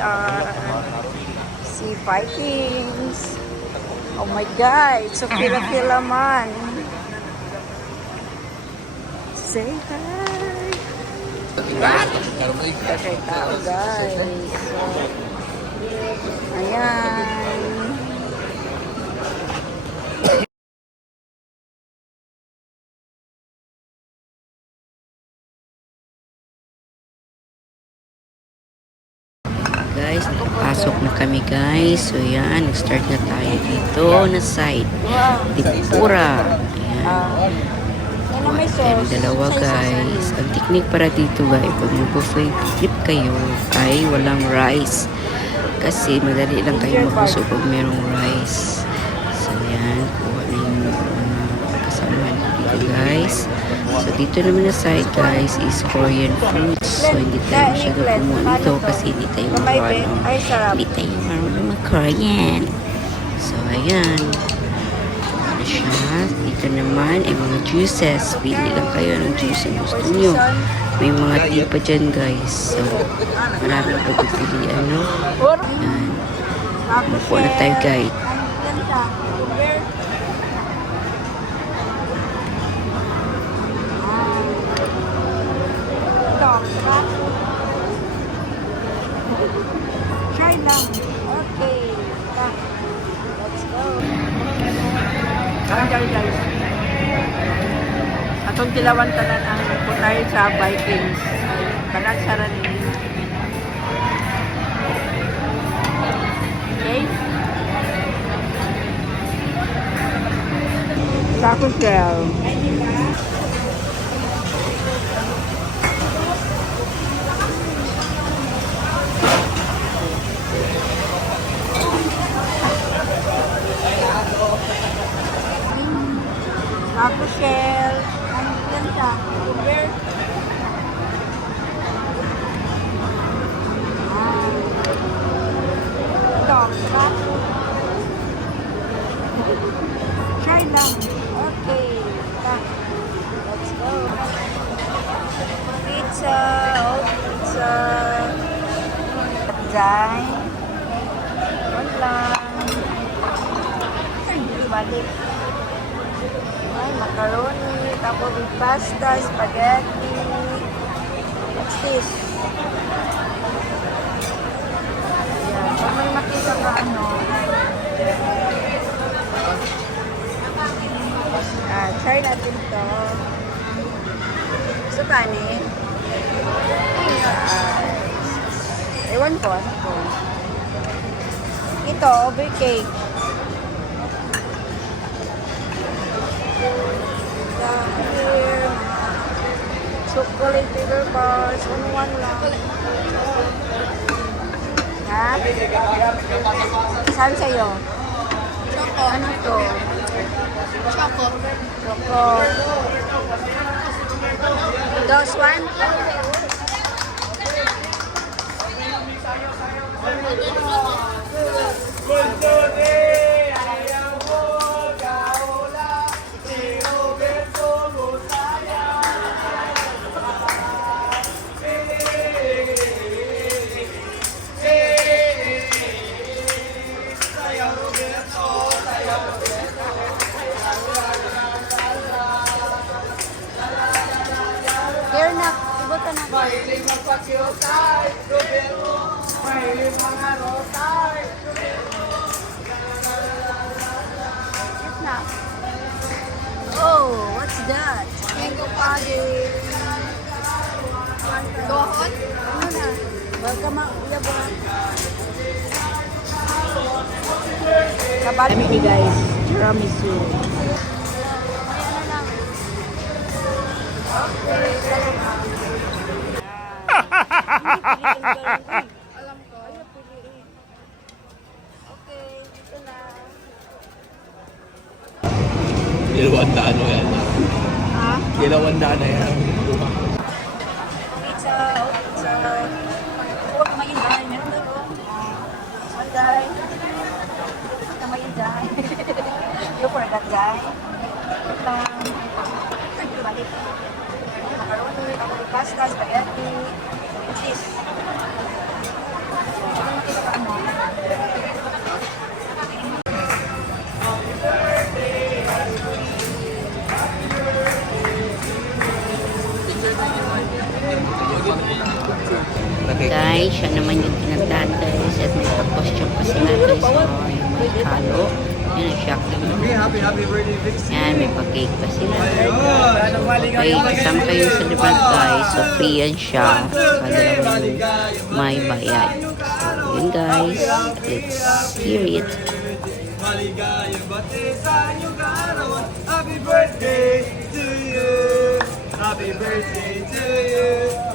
CR. Si Vikings. Oh my God, so pila-pila man. Say hi. Kakay tao guys. So, ayan. Guys, nakapasok na kami guys. So yan, nag-start na tayo dito na side. Tipura. Ayan. Tayo dalawa guys. Ang technique para dito guys, pag mag-buffet trip kayo ay walang rice. Kasi madali lang kayo mabuso pag merong rice. So yan, kuha na yung mga kasamahan dito guys. So dito naman na side guys is Korean fruits. So hindi tayo masyado kumuha dito kasi hindi tayo marunong mag-Korean. So ayan. Ano siya. Dito naman ay mga juices. Pili lang kayo ng juice ang gusto nyo. May mga tea pa dyan guys. So marami pa pipilian no. Ayan. Upo na tayo guys. Try lang. Okay. Let's go. Guys. Atong tilawan tanan ang punay sa Vikings. Kanang saran ni. Okay. Taco shell. Taco shell. Ano yan siya? Over. Ito. Try lang. Okay. Let's go. Pizza. Oh, pizza. Design. One lang. Balik. Ay, macaroni, tapos with pasta, spaghetti. What's this? Ayan. Kung may makita ka try natin to. So, kanin. Ewan ko, ano ko. Ito, overcake. Here, chocolate flavor bars, one lang. Ha? Saan sa'yo? Choco. Ano to? Choco. Choco. Those one? Here na, ibutan na. Mahiling magpakyotay, gobyerno. Mahiling mga rotay, gobyerno. Na. Oh, what's that? Mango pudding. Dohon? Ano na? Welcome ang uyabon. Kabali guys, tiramisu. Okay, salamat. Alam ko. Ayaw piliin. Okay, ito na. Dilawandaan mo yan. Ha? Dilawandaan na yan. Pizza. Huwag maindahan. Meron na ito. Sanday. Huwag maindahan. You forgot, guys. Ito. Balik. Macaroni, pasta, spaghetti. Cheese. Guys, siya naman yung kinantahan guys. At may pa-costume pa sila guys. So, yung may kalo. Yan ang shock naman. Yan, may pa-cake pa sila. Okay, kasama kayo sa liban guys. So, free yan siya. Kada lang yung may bayad. So, yun guys. Let's hear it. Maligayang bati sa inyong kaarawan. Happy birthday to you. Happy birthday to you.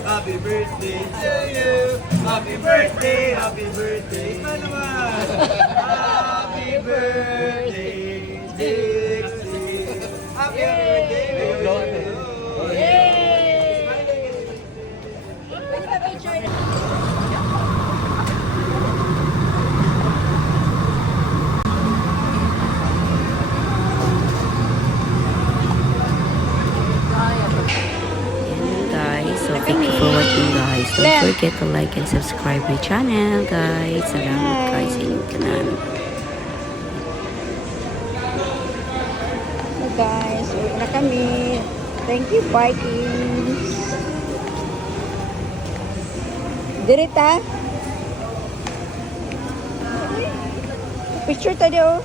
Happy birthday to you. Happy birthday, happy birthday. Pa naman. Happy birthday, Dixie. Happy birthday to you. Guys, so thank you for watching guys. Don't forget to like and subscribe my channel guys. Salamat guys sa inyong kanan. So guys, uwi na kami. Thank you, Vikings. Dirita. Picture tayo.